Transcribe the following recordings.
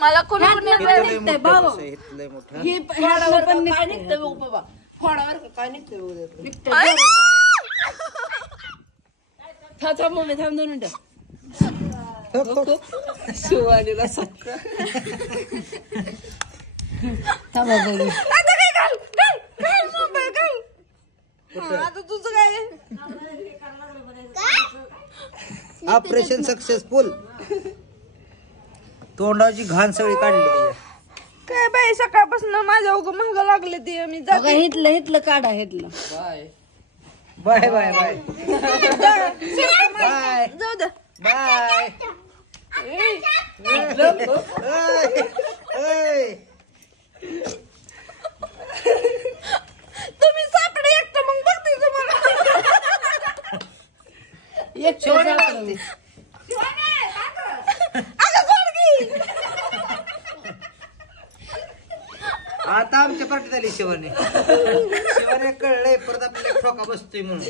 मला कोणी निघतंय बाबा हे ह्यावर पण काय निघतंय बघ बाबा फोडावर काय निघतंय बघ निघतंय थांब मम्मी थांब 2 मिनिटं शिवानीला थांबा बघू आता तुझं काय ऑपरेशन सक्सेसफुल. तोंडाची घाण सगळी काढली. काय बाई सकाळपासून माझ्या उगं महाग लागले ते मी जाते. हितलं काढा हितलं. बाय बाय बाय बाय जाऊ दे बाय. तुम्ही सापडे एकटं मग बघते तुम्हाला आता आमच्या पार्टीत आली शिवाने कळलंय परत आपल्याला ठोका बसतोय म्हणून.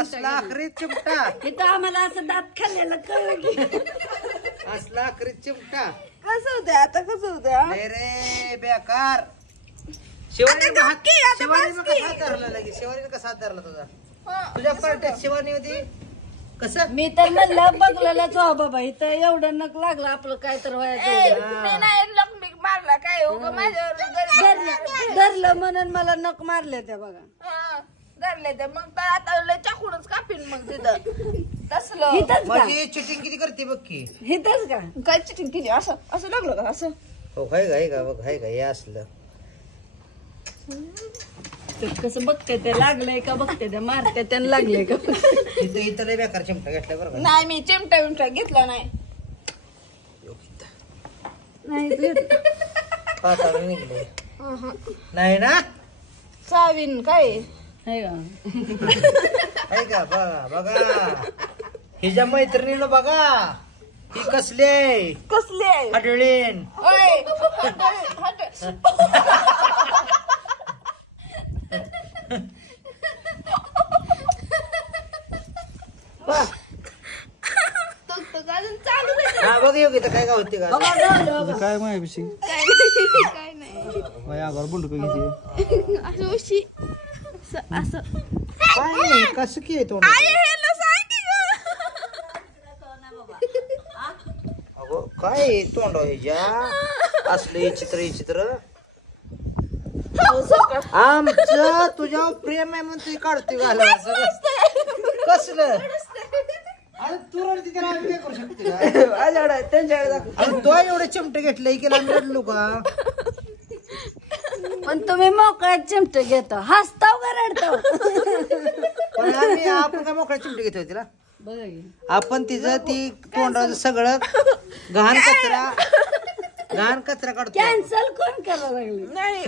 असला आखरीत चिमटा इथं आम्हाला असं दात खाल्लेलं कळलं की असला आखरीत चिमटा. कसं होतंय आता कसं होतंय रे बेकार. शिवानी कसा धरला लगे शिवानीने कसा धरला तुझा तुझ्या पार्टीत शिवानी होती कसं. मी तर म्हणलं बघलेलाच हो बाबा इथं एवढं नक लागलं आपलं काय तर व्हायचं नाही लंबिक मारला काय उगं माझ्यावर धरलं म्हणून मला नक मारले त्या बघा धरले ते मग तर आता लय चाकूनच कापीन मग तिथं तसलं इथंच का माझी चिटिंग किती करते बघ की. इथंच का काय चिटिंग केली असं असं लागलं का असं हो हाय का बघ हाय का हे असलं कसं बघते ते लागलंय का बघते ते मारते त्यानं लागले का इथं इथं लय बेकार चिमटा घेतलाय बरं का. नाही मी चिमटा विमटा घेतला नाही पाताळ निघले नाही ना चावीन काय हाय का हाय का बघा बघा हिच्या मैत्रिणीनं बघा ही कसले कसले हडळीन. ओय हा बघ योगी तर काय का होते का काय माहिती काय नाही आगार बोलतो का असं उशी असं काय नाही कसं की तोंड अगो काय तोंड ह्याच्या असलं चित्र आमचं तुझ्यावर प्रेम आहे म्हणून तू काढतोय घालायला सगळं कसलं. अरे तू रडती त्याला आम्ही काय करू शकतो तो एवढे चिमटे घेतले केला आम्ही रडलो का. पण तुम्ही मोकळ्यात चिमटे घेतो हसताव का रडताव पण आपण काय मोकळ्या चिमटे घेतोय तिला बघा की आपण तिचं ती तोंडाचं सगळं घाण कचरा काढतो. कॅन्सल कोण करायला लागले नाही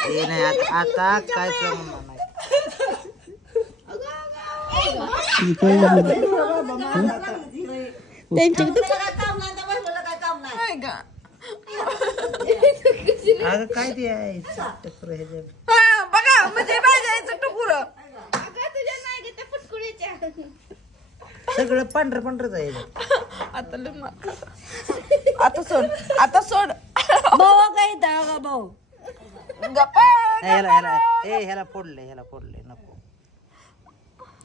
हे नाही आता काय म्हणणार नाही. अगं काय ते आहे बघा म्हणजे माझ्या टुकुर सगळं पांढरच आहे. आता सोड भाऊ काय दागा भाऊ ह्याला फोडले नको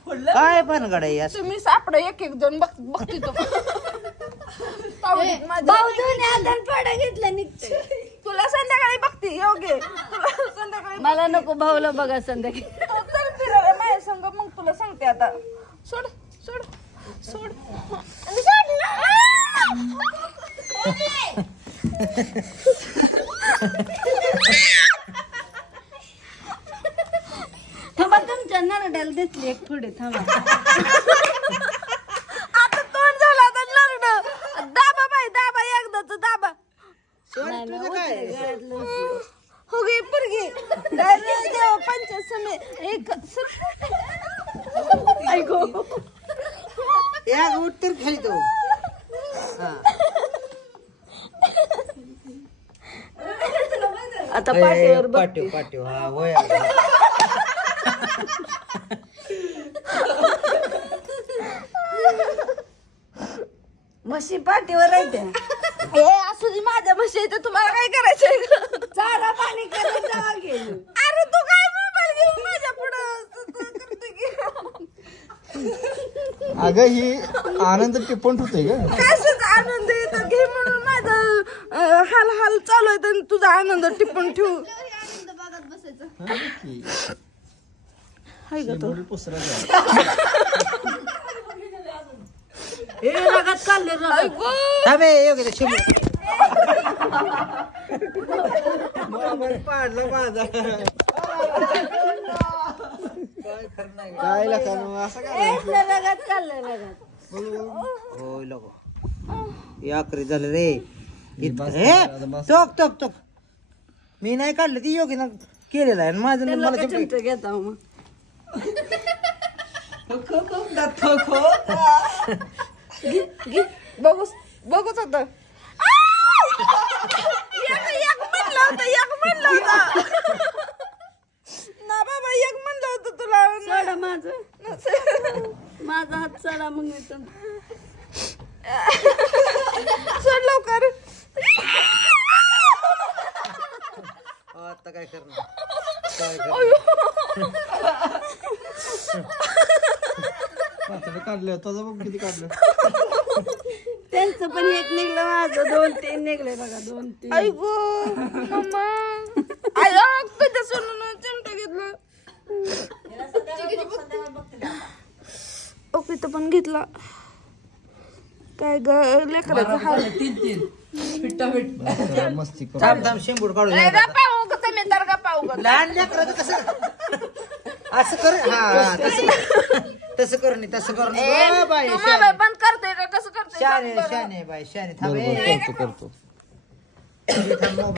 काय भानगड आहे असं. तुम्ही सापड एक जण बघते तो भाऊ दोन्ही हातान पाडा घेतला निघते तुला संध्याकाळी बघते योग्य संध्याकाळी मला नको भाऊला बघा संध्याकाळी चल फिरायला माझ्या संग मग तुला सांगते आता सोड थांबा तुमच्या नरड्याला दिसली एक पुढे थांबा आता तोंड झालं आता लग्न दाबा बाई दाबा एकदाच दाबा हो गे पुरगी काय रे देवा पंचायत समय एक ऐको उत्तर खाली तो आता पाठीवर पाठीव हा होय म्हशी पाठीवर राहते ए असू दे माझ्या म्हशी आहे, तर तुम्हाला काय करायचंय ग? चारा पाणी करत जावा गेली. अरे तू काय मोबाईल घेऊन माझ्या पुढं करते की? अगं ही आनंद टिपून ठेवते का कशाच आनंद येतो घे म्हणून माझा हाल हाल चालू आहे तर तुझा आनंद टिपून ठेवू. हाय ग तो. हे रगात काढले रगात. थांबे योग्य शिंबू पाडला माझा काय खरं नाही. काय लका असं काय हे रगात काढले रगात. होय लोक याकरी झालं रे बस, हे आता बस. टोक टोक टोक मी नाही काढलं ती योगीनं केलेलं आहे आणि माझं ते मला लोक चिमटे- चिमटे घेता मग. बघूच बघूच आता. एक म्हणलं होतं ना बाबा, एक म्हणलं होतं तुला. सोडा माझं माझा हात सोडा मग मी तुम सोड लवकर. आता काय करणार काय करणार काढलं तुझं बघ किती काढलं त्यांचं पण एक निघलं माझं 2-3 निघले बघा 2-3. आई गो मम्मा आई तुझ्या सोनून चिमटा घेतलं. ओके तर पण घेतला काय ग लेकराचं हाल. मस्ती कर थांब थांब शेंबूड काढू लय गप्पा उगत मी तर गप्पा उगत. लहान लेकराचं कसं असं कर हा तसं कर नाही तसं कर नाही. बाई मोबाईल बंद करतोय का कसं करतोय? शाने शाने बाई शाने थांब करतो थांब